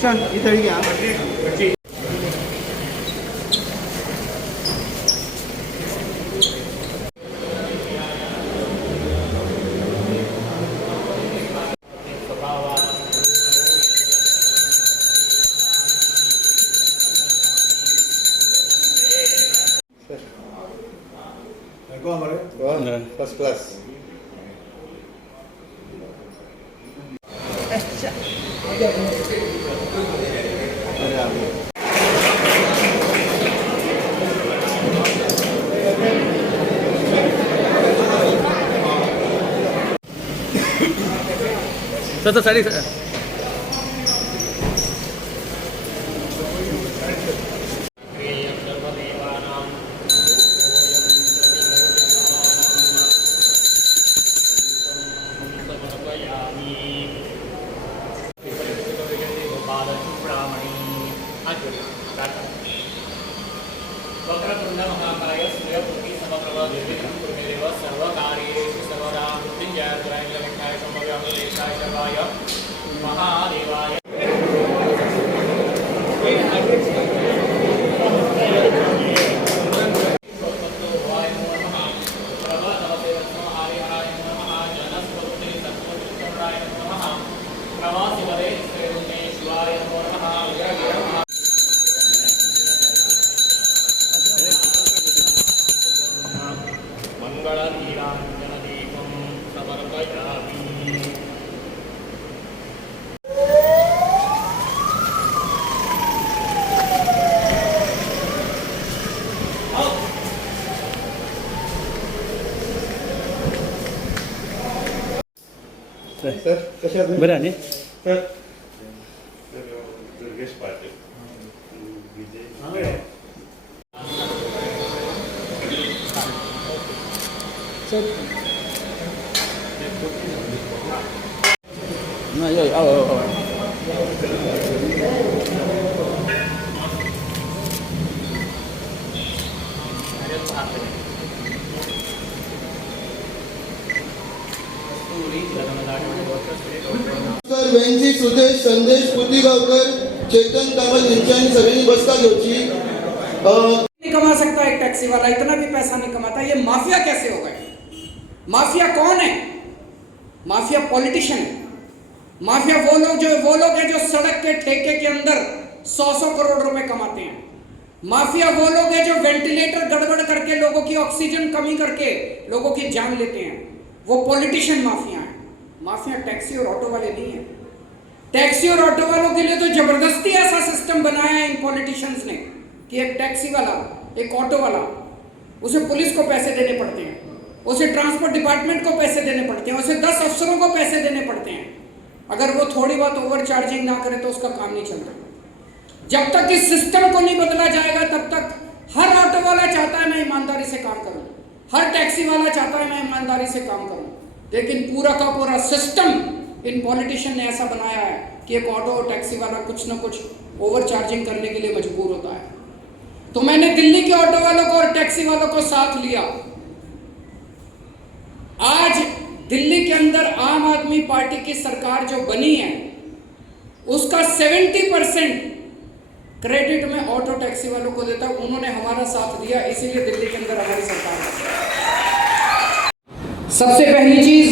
प्रशांत इधर ही आ। First class. सर साड़ी सर महादेवाय मंगलनीराञ्जनदीपं समर्पयामि। सर कसे आहात? बरं आहे सर दुर्गेश पाटील नाही आओ वेंची सुदेश संदेश पुतीगावकर चेतन कामत यांनी सगळ्यांनी बसका घेऊची। नहीं कमा सकता एक टैक्सी वाला, इतना भी पैसा नहीं कमाता। ये माफिया कैसे हो गए? माफिया कौन है? माफिया पॉलिटिशियन है। माफिया वो लोग हैं जो सड़क के ठेके के अंदर 100 करोड़ रुपए कमाते हैं। माफिया वो लोग हैं जो वेंटिलेटर गड़बड़ करके लोगों की ऑक्सीजन कमी करके लोगों की जान लेते हैं। वो पॉलिटिशियन माफिया है। माफिया टैक्सी और ऑटो वाले नहीं है। टैक्सी और ऑटो वालों के लिए तो जबरदस्ती ऐसा सिस्टम बनाया है इन पॉलिटिशियंस ने कि एक टैक्सी वाला, एक ऑटो वाला, उसे पुलिस को पैसे देने पड़ते हैं, उसे ट्रांसपोर्ट डिपार्टमेंट को पैसे देने पड़ते हैं, उसे 10 अफसरों को पैसे देने पड़ते हैं। अगर वो थोड़ी बहुत ओवर चार्जिंग ना करे तो उसका काम नहीं चलता। जब तक इस सिस्टम को नहीं बदला जाएगा तब तक हर ऑटो वाला चाहता है मैं ईमानदारी से काम करूं, हर टैक्सी वाला चाहता है मैं ईमानदारी से काम करूं, लेकिन पूरा का पूरा सिस्टम इन पॉलिटिशियन ने ऐसा बनाया है कि एक ऑटो और टैक्सी वाला कुछ ना कुछ ओवर चार्जिंग करने के लिए मजबूर होता है। तो मैंने दिल्ली के ऑटो वालों को और टैक्सी वालों को साथ लिया। आज दिल्ली के अंदर आम आदमी पार्टी की सरकार जो बनी है उसका 70% क्रेडिट में ऑटो टैक्सी वालों को देता हूं। उन्होंने हमारा साथ दिया, इसीलिए दिल्ली के अंदर हमारी सरकार है। सबसे पहली चीज,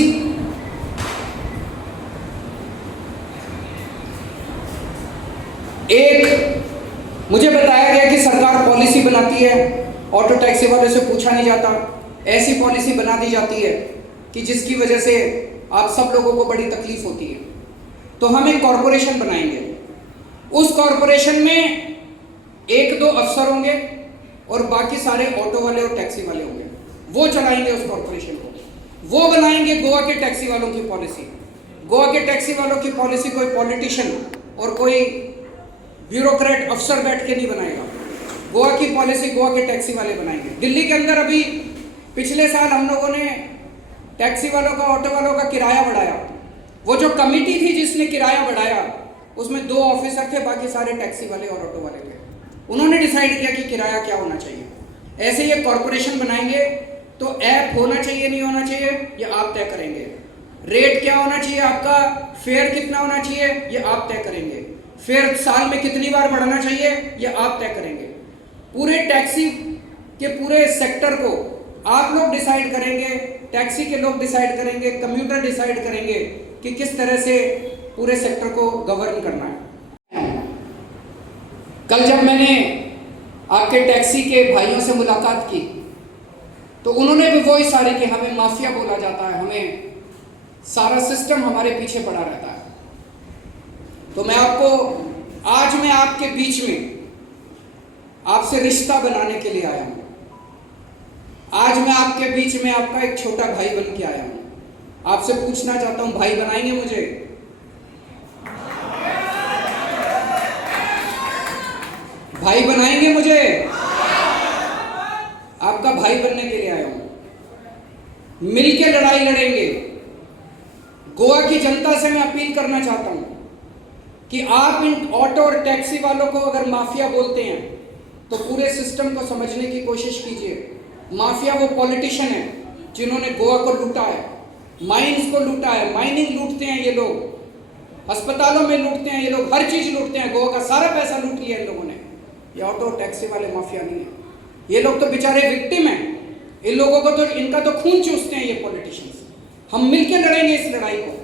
एक मुझे बताया गया कि सरकार पॉलिसी बनाती है, ऑटो टैक्सी वाले से पूछा नहीं जाता, ऐसी पॉलिसी बना दी जाती है कि जिसकी वजह से आप सब लोगों को बड़ी तकलीफ होती है। तो हम एक कॉरपोरेशन बनाएंगे, उस कॉरपोरेशन में 1-2 अफसर होंगे और बाकी सारे ऑटो वाले और टैक्सी वाले होंगे, वो चलाएंगे उस कॉरपोरेशन को। वो बनाएंगे गोवा के टैक्सी वालों की पॉलिसी। गोवा के टैक्सी वालों की पॉलिसी कोई पॉलिटिशियन और कोई ब्यूरोक्रेट अफसर बैठ के नहीं बनाएगा। गोवा की पॉलिसी गोवा के टैक्सी वाले बनाएंगे। दिल्ली के अंदर अभी पिछले साल हम लोगों ने टैक्सी वालों का, ऑटो वालों का किराया बढ़ाया। वो जो कमेटी थी जिसने किराया बढ़ाया उसमें 2 ऑफिसर थे, बाकी सारे टैक्सी वाले और ऑटो वाले थे। उन्होंने डिसाइड किया कि किराया क्या होना चाहिए। ऐसे ये कॉरपोरेशन बनाएंगे तो ऐप होना चाहिए नहीं होना चाहिए ये आप तय करेंगे। रेट क्या होना चाहिए, आपका फेयर कितना होना चाहिए ये आप तय करेंगे। फिर साल में कितनी बार बढ़ाना चाहिए ये आप तय करेंगे। पूरे टैक्सी के पूरे सेक्टर को आप लोग डिसाइड करेंगे, टैक्सी के लोग डिसाइड करेंगे, कंप्यूटर डिसाइड करेंगे कि किस तरह से पूरे सेक्टर को गवर्न करना है। कल जब मैंने आपके टैक्सी के भाइयों से मुलाकात की तो उन्होंने भी वो इशारे कि हमें माफिया बोला जाता है, हमें सारा सिस्टम हमारे पीछे पड़ा रहता है। तो मैं आपके बीच में आपसे रिश्ता बनाने के लिए आया हूं। आज मैं आपके बीच में आपका एक छोटा भाई बन के आया हूं। आपसे पूछना चाहता हूं, भाई बनाएंगे मुझे? भाई बनाएंगे मुझे? आपका भाई बनने के लिए आया हूं। मिलके लड़ाई लड़ेंगे। गोवा की जनता से मैं अपील करना चाहता हूं कि आप इन ऑटो और टैक्सी वालों को अगर माफिया बोलते हैं तो पूरे सिस्टम को समझने की कोशिश कीजिए। माफिया वो पॉलिटिशियन है जिन्होंने गोवा को लूटा है, माइंस को लूटा है। माइनिंग लूटते हैं ये लोग, अस्पतालों में लूटते हैं ये लोग, हर चीज लूटते हैं। गोवा का सारा पैसा लूट लिया इन लोगों ने। ये ऑटो टैक्सी वाले माफिया नहीं है, ये लोग तो बेचारे विक्टिम हैं। इन लोगों को तो, इनका तो खून चूसते हैं ये पॉलिटिशियंस। हम मिलकर लड़ेंगे इस लड़ाई को।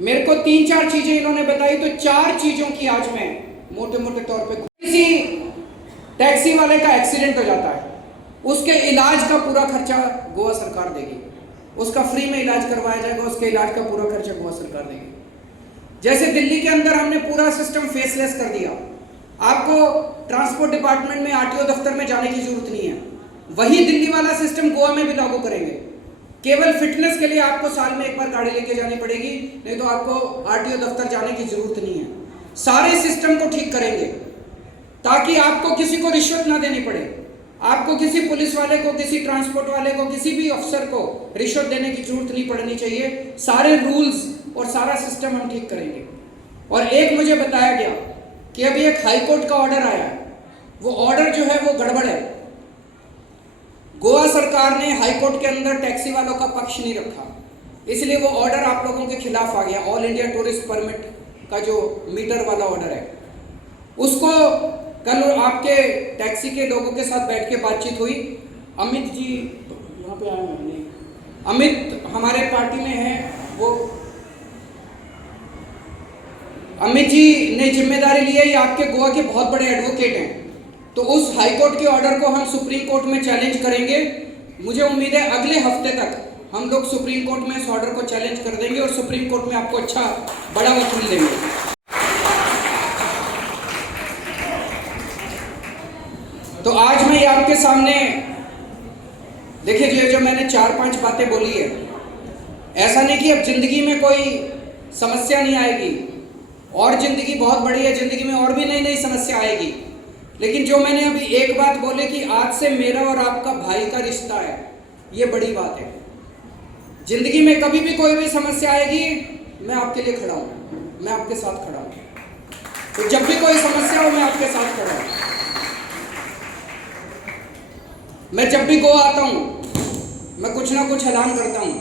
मेरे को 3-4 चीजें इन्होंने बताई, तो 4 चीजों की आज मैं मोटे मोटे तौर पे, किसी टैक्सी वाले का एक्सीडेंट हो जाता है, उसके इलाज का पूरा खर्चा गोवा सरकार देगी। उसका फ्री में इलाज करवाया जाएगा, उसके इलाज का पूरा खर्चा गोवा सरकार देगी। जैसे दिल्ली के अंदर हमने पूरा सिस्टम फेसलेस कर दिया, आपको ट्रांसपोर्ट डिपार्टमेंट में आरटीओ दफ्तर में जाने की जरूरत नहीं है। वही दिल्ली वाला सिस्टम गोवा में भी लागू करेंगे। केवल फिटनेस के लिए आपको साल में एक बार गाड़ी लेके जानी पड़ेगी, नहीं तो आपको आरटीओ दफ्तर जाने की जरूरत नहीं है। सारे सिस्टम को ठीक करेंगे ताकि आपको किसी को रिश्वत ना देनी पड़े, आपको किसी पुलिस वाले को, किसी ट्रांसपोर्ट वाले को, किसी भी अफसर को रिश्वत देने की जरूरत नहीं पड़नी चाहिए। सारे रूल्स और सारा सिस्टम हम ठीक करेंगे। और एक मुझे बताया गया कि अभी एक हाई कोर्ट का ऑर्डर आया है, वो ऑर्डर जो है वो गड़बड़ है। गोवा सरकार ने हाई कोर्ट के अंदर टैक्सी वालों का पक्ष नहीं रखा, इसलिए वो ऑर्डर आप लोगों के खिलाफ आ गया। ऑल इंडिया टूरिस्ट परमिट का जो मीटर वाला ऑर्डर है, उसको कल आपके टैक्सी के लोगों के साथ बैठ के बातचीत हुई। अमित जी यहाँ पे आए हैं, नहीं, अमित हमारे पार्टी में है, वो अमित जी ने जिम्मेदारी ली है, ये आपके गोवा के बहुत बड़े एडवोकेट हैं। तो उस हाई कोर्ट के ऑर्डर को हम सुप्रीम कोर्ट में चैलेंज करेंगे। मुझे उम्मीद है अगले हफ्ते तक हम लोग सुप्रीम कोर्ट में इस ऑर्डर को चैलेंज कर देंगे और सुप्रीम कोर्ट में आपको अच्छा बड़ा वकील देंगे। तो आज मैं ये आपके सामने देखिए, जो मैंने 4-5 बातें बोली है, ऐसा नहीं कि अब जिंदगी में कोई समस्या नहीं आएगी, और जिंदगी बहुत बड़ी है, जिंदगी में और भी नई नई समस्या आएगी। लेकिन जो मैंने अभी एक बात बोली कि आज से मेरा और आपका भाई का रिश्ता है, ये बड़ी बात है। जिंदगी में कभी भी कोई भी समस्या आएगी, मैं आपके लिए खड़ा हूं, मैं आपके साथ खड़ा हूं। तो जब भी कोई समस्या हो, मैं आपके साथ खड़ा हूं। मैं जब भी गोवा आता हूं, मैं कुछ ना कुछ ऐलान करता हूं,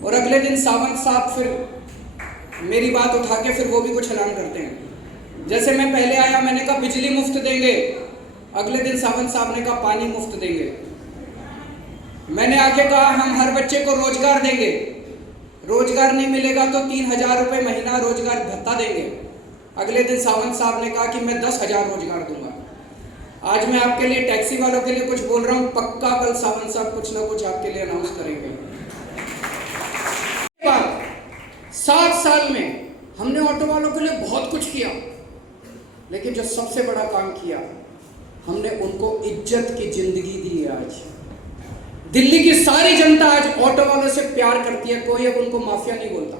और अगले दिन सावंत साहब फिर मेरी बात उठा के फिर वो भी कुछ ऐलान करते हैं। जैसे मैं पहले आया, मैंने कहा बिजली मुफ्त देंगे, अगले दिन सावंत साहब ने कहा पानी मुफ्त देंगे। मैंने आके कहा हम हर बच्चे को रोजगार देंगे, रोजगार नहीं मिलेगा तो 3000 रुपये महीना रोजगार भत्ता देंगे। अगले दिन सावंत साहब ने कहा कि मैं 10,000 रोजगार दूंगा। आज मैं आपके लिए टैक्सी वालों के लिए कुछ बोल रहा हूं, पक्का कल सावंत साहब कुछ ना कुछ आपके लिए अनाउंस करेंगे। 7 साल में हमने ऑटो वालों के लिए बहुत कुछ किया, लेकिन जो सबसे बड़ा काम किया, हमने उनको इज्जत की जिंदगी दी है। आज दिल्ली की सारी जनता आज ऑटो वालों से प्यार करती है, कोई अब उनको माफिया नहीं बोलता।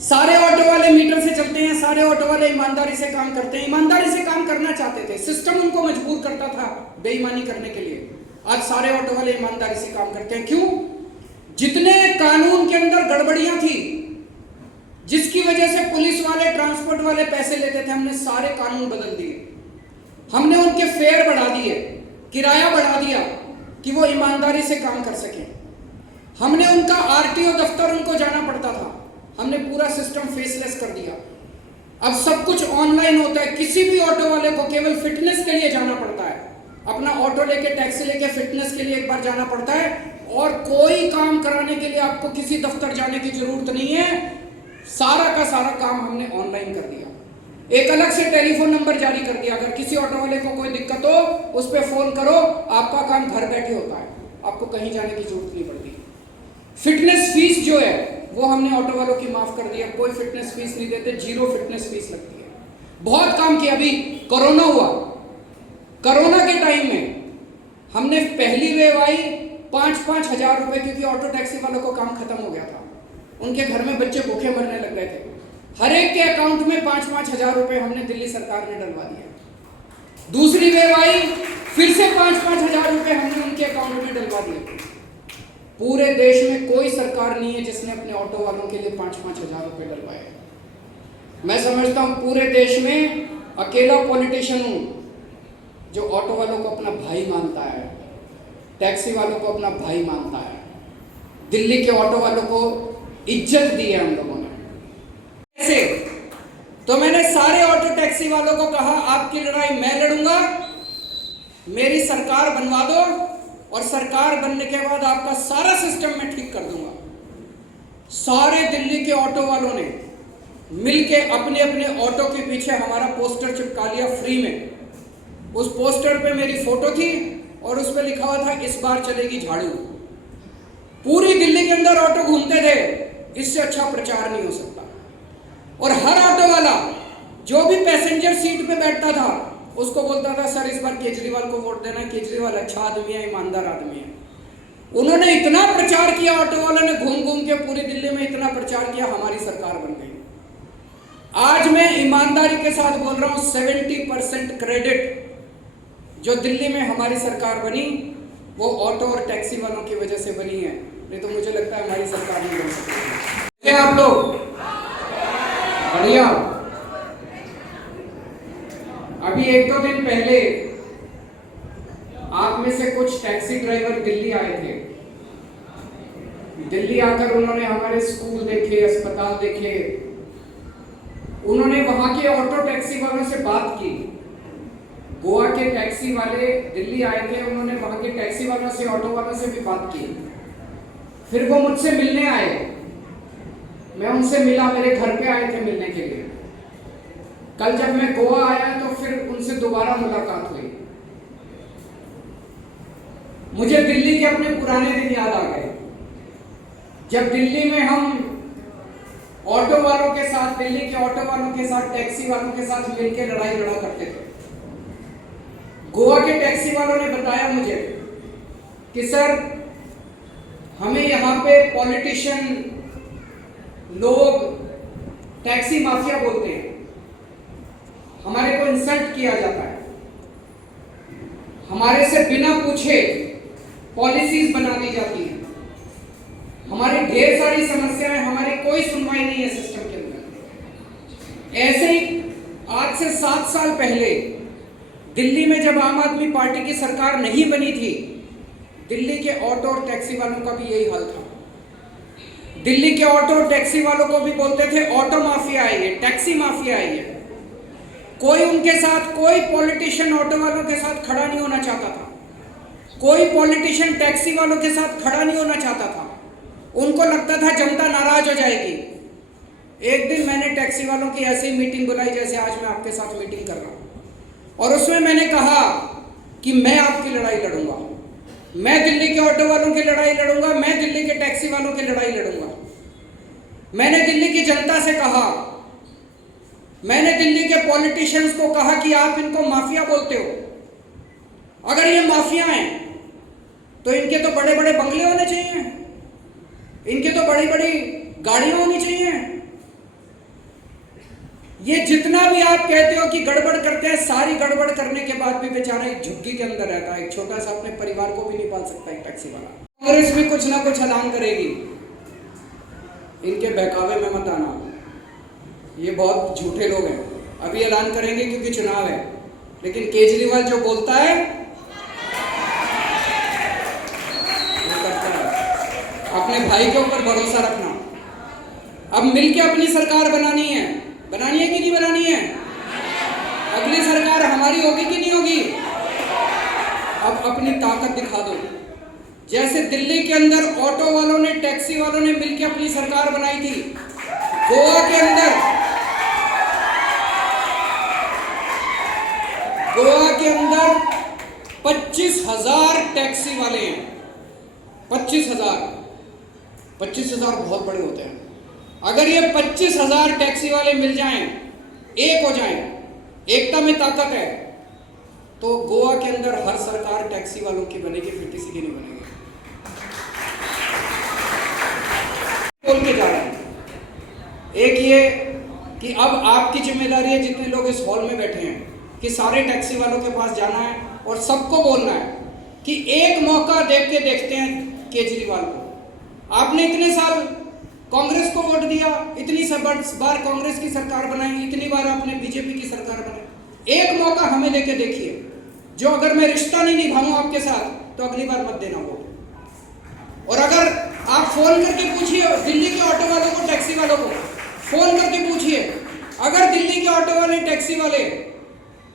सारे ऑटो वाले मीटर से चलते हैं, सारे ऑटो वाले ईमानदारी से काम करते हैं, ईमानदारी से काम करना चाहते थे, सिस्टम उनको मजबूर करता था बेईमानी करने के लिए। आज सारे ऑटो वाले ईमानदारी से काम करते हैं। क्यों? जितने कानून के अंदर गड़बड़ियां थी, जिसकी वजह से पुलिस वाले, ट्रांसपोर्ट वाले पैसे लेते थे, हमने सारे कानून बदल दिए। हमने उनके फेयर बढ़ा दिए, किराया बढ़ा दिया कि वो ईमानदारी से काम कर सके। हमने उनका आरटीओ दफ्तर उनको जाना पड़ता था, हमने पूरा सिस्टम फेसलेस कर दिया। अब सब कुछ ऑनलाइन होता है। किसी भी ऑटो वाले को केवल फिटनेस के लिए जाना पड़ता है, अपना ऑटो लेके टैक्सी लेके फिटनेस के लिए एक बार जाना पड़ता है, और कोई काम कराने के लिए आपको किसी दफ्तर जाने की जरूरत नहीं है। सारा का सारा काम हमने ऑनलाइन कर दिया। एक अलग से टेलीफोन नंबर जारी कर दिया, अगर किसी ऑटो वाले को कोई दिक्कत हो उस पर फोन करो, आपका काम घर बैठे होता है, आपको कहीं जाने की जरूरत नहीं पड़ती। फिटनेस फीस जो है वो हमने ऑटो वालों की माफ कर दी है, कोई फिटनेस फीस नहीं देते, 0 फिटनेस फीस लगती है। बहुत काम किया। अभी कोरोना हुआ, कोरोना के टाइम में हमने पहली वेव आई, 5-5 हजार रुपए, क्योंकि ऑटो टैक्सी वालों को काम खत्म हो गया था, उनके घर में बच्चे भूखे मरने लग गए थे। हर एक के अकाउंट में 5-5 हजार रुपए हमने दिल्ली सरकार ने डलवा दिया। दूसरी वेव आई, फिर से 5-5 हजार रुपए हमने उनके अकाउंट में डलवा दिए। पूरे देश में कोई सरकार नहीं है जिसने अपने ऑटो वालों के लिए 5-5 हजार रुपए डलवाए। मैं समझता हूं पूरे देश में अकेला पॉलिटिशियन हूं जो ऑटो वालों को अपना भाई मानता है, टैक्सी वालों को अपना भाई मानता है। दिल्ली के ऑटो वालों को इज्जत दी है हम लोगों ने। ऐसे तो मैंने सारे ऑटो टैक्सी वालों को कहा, आपकी लड़ाई मैं लड़ूंगा, मेरी सरकार बनवा दो, और सरकार बनने के बाद आपका सारा सिस्टम मैं ठीक कर दूंगा। सारे दिल्ली के ऑटो वालों ने मिलके अपने अपने ऑटो के पीछे हमारा पोस्टर चिपका लिया फ्री में। उस पोस्टर पे मेरी फोटो थी और उस पे लिखा हुआ था, इस बार चलेगी झाड़ू। पूरी दिल्ली के अंदर ऑटो घूमते थे, इससे अच्छा प्रचार नहीं हो सकता। और हर ऑटो वाला जो भी पैसेंजर सीट पे बैठता था उसको बोलता था, सर इस बार केजरीवाल को वोट देना, केजरीवाल अच्छा आदमी है, ईमानदार आदमी है। उन्होंने इतना प्रचार किया, ऑटो वालों ने घूम घूम के पूरी दिल्ली में इतना प्रचार किया, हमारी सरकार बन गई। आज मैं ईमानदारी के साथ बोल रहा हूं, 70% क्रेडिट जो दिल्ली में हमारी सरकार बनी वो ऑटो और टैक्सी वालों की वजह से बनी है, नहीं तो मुझे लगता है हमारी सरकार नहीं बन सकती। आप लोग बढ़िया। अभी 1-2 दिन पहले आप में से कुछ टैक्सी ड्राइवर दिल्ली आए थे। दिल्ली आकर उन्होंने हमारे स्कूल देखे, अस्पताल देखे, उन्होंने वहां के ऑटो टैक्सी वालों से बात की। गोवा के टैक्सी वाले दिल्ली आए थे, उन्होंने वहां के टैक्सी वालों से, ऑटो वालों से भी बात की। फिर वो मुझसे मिलने आए, मैं उनसे मिला, मेरे घर पे आए थे मिलने के लिए। कल जब मैं गोवा आया तो फिर उनसे दोबारा मुलाकात हुई। मुझे दिल्ली के अपने पुराने दिन याद आ गए, जब दिल्ली में हम ऑटो वालों के साथ, दिल्ली के ऑटो वालों के साथ, टैक्सी वालों के साथ मिलकर लड़ाई लड़ा करते थे। गोवा के टैक्सी वालों ने बताया मुझे कि सर हमें यहाँ पे पॉलिटिशियन लोग टैक्सी माफिया बोलते हैं, हमारे को इंसल्ट किया जाता है, हमारे से बिना पूछे पॉलिसीज बना दी जाती हैं, हमारी ढेर सारी समस्याएं, हमारी कोई सुनवाई नहीं है सिस्टम के अंदर। ऐसे ही आज से 7 साल पहले दिल्ली में जब आम आदमी पार्टी की सरकार नहीं बनी थी, दिल्ली के ऑटो और टैक्सी वालों का भी यही हाल था। दिल्ली के ऑटो और टैक्सी वालों को भी बोलते थे ऑटो माफिया आई है, टैक्सी माफिया आई है। कोई उनके साथ, कोई पॉलिटिशियन ऑटो वालों के साथ खड़ा नहीं होना चाहता था, कोई पॉलिटिशियन टैक्सी वालों के साथ खड़ा नहीं होना चाहता था। उनको लगता था जनता नाराज हो जाएगी। एक दिन मैंने टैक्सी वालों की ऐसी मीटिंग बुलाई जैसे आज मैं आपके साथ मीटिंग कर रहा हूं, और उसमें मैंने कहा कि मैं आपकी लड़ाई लड़ूंगा, मैं दिल्ली के ऑटो वालों की लड़ाई लड़ूंगा, मैं दिल्ली के टैक्सी वालों की लड़ाई लड़ूंगा। मैंने दिल्ली की जनता से कहा, मैंने दिल्ली के पॉलिटिशियंस को कहा कि आप इनको माफिया बोलते हो, अगर ये माफिया हैं तो इनके तो बड़े बड़े बंगले होने चाहिए, इनके तो बड़ी बड़ी गाड़ियां होनी चाहिए। ये जितना भी आप कहते हो कि गड़बड़ करते हैं, सारी गड़बड़ करने के बाद भी बेचारा एक झुग्गी के अंदर रहता है, एक छोटा सा अपने परिवार को भी नहीं पाल सकता एक टैक्सी वाला। कांग्रेस भी कुछ ना कुछ ऐलान करेगी, इनके बहकावे में मत आना, ये बहुत झूठे लोग हैं। अभी ऐलान करेंगे क्योंकि चुनाव है, लेकिन केजरीवाल जो बोलता है वो करता है। अपने भाई के ऊपर भरोसा रखना। अब मिलके अपनी सरकार बनानी है कि नहीं बनानी अपनी ताकत दिखा दो। जैसे दिल्ली के अंदर ऑटो वालों ने, टैक्सी वालों ने मिलकर अपनी सरकार बनाई थी, गोवा के अंदर 25,000 टैक्सी वाले हैं। 25,000 बहुत बड़े होते हैं। अगर ये 25,000 टैक्सी वाले मिल जाएं, एक हो जाएं, एकता में ताकत है, तो गोवा के अंदर हर सरकार टैक्सी वालों की बनेगी, फिर किसी की नहीं बनेगी। बोल के जा रहे हैं। एक ये कि अब आपकी जिम्मेदारी है, जितने लोग इस हॉल में बैठे हैं, कि सारे टैक्सी वालों के पास जाना है और सबको बोलना है कि एक मौका देख के देखते हैं केजरीवाल को। आपने इतने साल कांग्रेस को वोट दिया, इतनी बार कांग्रेस की सरकार बनाई, इतनी बार आपने बीजेपी की सरकार बनाई। एक मौका हमें देके देखिए, जो अगर मैं रिश्ता नहीं निभाऊं आपके साथ तो अगली बार मत देना वोट। और अगर आप फोन करके पूछिए दिल्ली के ऑटो वालों को, टैक्सी वालों को फोन करके पूछिए, अगर दिल्ली के ऑटो वाले, टैक्सी वाले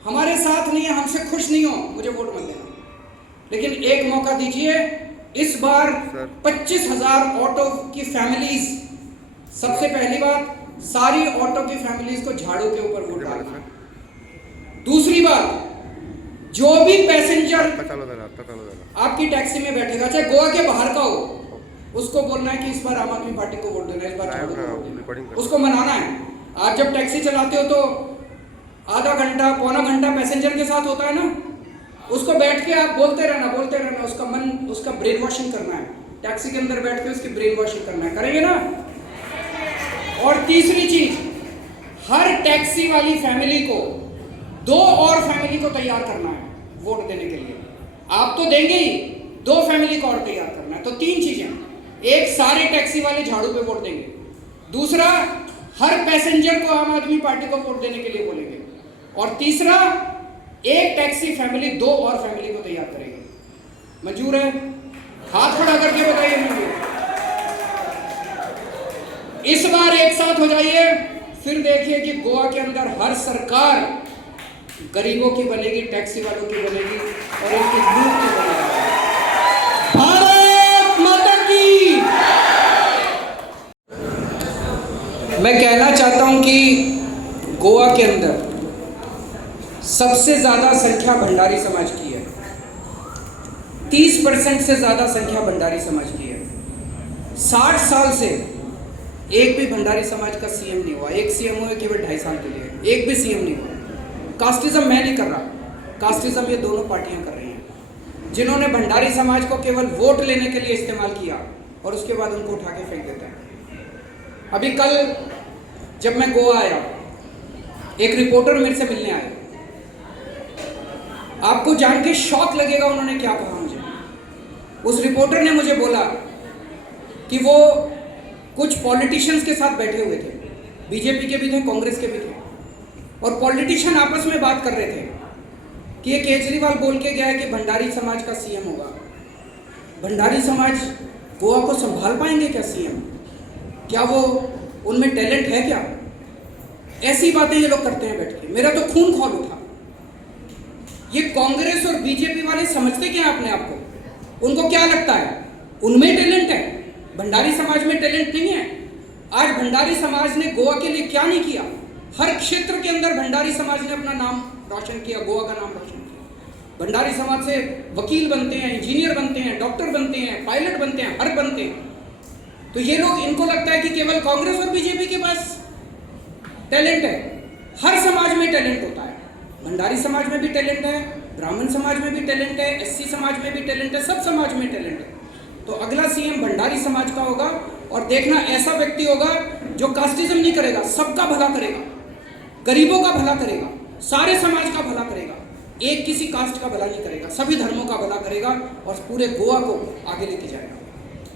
हमारे साथ नहीं है, हमसे खुश नहीं हो, मुझे वोट मत देना। लेकिन एक मौका दीजिए। इस बार 25,000 ऑटो की फैमिलीज, सबसे पहली बात, सारी ऑटो की फैमिलीज को झाड़ू के ऊपर वोट डालना। दूसरी बात, जो भी पैसेंजर आपकी टैक्सी में बैठेगा, चाहे गोवा के बाहर का हो, उसको बोलना है कि इस बार आम आदमी पार्टी को वोट देना है, इस बार झाड़ू को वोट देना। उसको मनाना है। आप जब टैक्सी चलाते हो तो आधा घंटा, पौना घंटा पैसेंजर के साथ होता है ना, उसको बैठ के आप बोलते रहना, उसका मन, उसका ब्रेन वॉशिंग करना है। टैक्सी के अंदर बैठ के उसकी ब्रेन वॉशिंग करना है, करेंगे ना। और तीसरी चीज, हर टैक्सी वाली फैमिली को 2 और फैमिली को तैयार करना है वोट देने के लिए। आप तो देंगे ही, 2 फैमिली को और तैयार करना है। तो 3 चीजें, एक, सारे टैक्सी वाले झाड़ू पे वोट देंगे। दूसरा, हर पैसेंजर को आम आदमी पार्टी को वोट देने के लिए बोलेंगे। और तीसरा, एक टैक्सी फैमिली 2 और फैमिली को तैयार करेगी। मंजूर है? हाथ खड़ा करके बताइए मंजूर। इस बार एक साथ हो जाइए, फिर देखिए कि गोवा के अंदर हर सरकार गरीबों की बनेगी, टैक्सी वालों की बनेगी और इनकी लूट की बनेगी। भारत माता की। मैं कहना चाहता हूं कि गोवा के अंदर सबसे ज्यादा संख्या भंडारी समाज की है। 30% से ज्यादा संख्या भंडारी समाज की है। 60 साल से एक भी भंडारी समाज का सीएम नहीं हुआ। एक सीएम हुआ केवल 2.5 साल के लिए, एक भी सीएम नहीं हुआ। कास्टिज्म मैं नहीं कर रहा, कास्टिज्म ये दोनों पार्टियां कर रही हैं, जिन्होंने भंडारी समाज को केवल वोट लेने के लिए इस्तेमाल किया और उसके बाद उनको उठा के फेंक देते हैं। अभी कल जब मैं गोवा आया, एक रिपोर्टर मेरे से मिलने आया। आपको जान के शॉक लगेगा उन्होंने क्या कहा मुझे। उस रिपोर्टर ने मुझे बोला कि वो कुछ पॉलिटिशियंस के साथ बैठे हुए थे, बीजेपी के भी थे, कांग्रेस के भी थे, और पॉलिटिशियन आपस में बात कर रहे थे कि ये केजरीवाल बोल के गया है कि भंडारी समाज का सीएम होगा। भंडारी समाज गोवा को संभाल पाएंगे क्या सीएम? क्या वो, उनमें टैलेंट है क्या? ऐसी बातें ये लोग करते हैं बैठ के। मेरा तो खून खौल उठा। ये कांग्रेस और बीजेपी वाले समझते क्या अपने आप को? उनको क्या लगता है उनमें टैलेंट है, भंडारी समाज में टैलेंट नहीं है? आज भंडारी समाज ने गोवा के लिए क्या नहीं किया? हर क्षेत्र के अंदर भंडारी समाज ने अपना नाम रोशन किया, गोवा का नाम रोशन किया। भंडारी समाज से वकील बनते हैं, इंजीनियर बनते हैं, डॉक्टर बनते हैं, पायलट बनते हैं, हर बनते हैं। तो ये लोग, इनको लगता है कि केवल कांग्रेस और बीजेपी के पास टैलेंट है। हर समाज में टैलेंट होता है। भंडारी समाज में भी टैलेंट है, ब्राह्मण समाज में भी टैलेंट है, एससी समाज में भी टैलेंट है, सब समाज में टैलेंट है। तो अगला सीएम भंडारी समाज का होगा, और देखना ऐसा व्यक्ति होगा जो कास्टिज्म नहीं करेगा, सबका भला करेगा, गरीबों का भला करेगा, सारे समाज का भला करेगा, एक किसी कास्ट का भला नहीं करेगा, सभी धर्मों का भला करेगा और पूरे गोवा को आगे लेके जाएगा।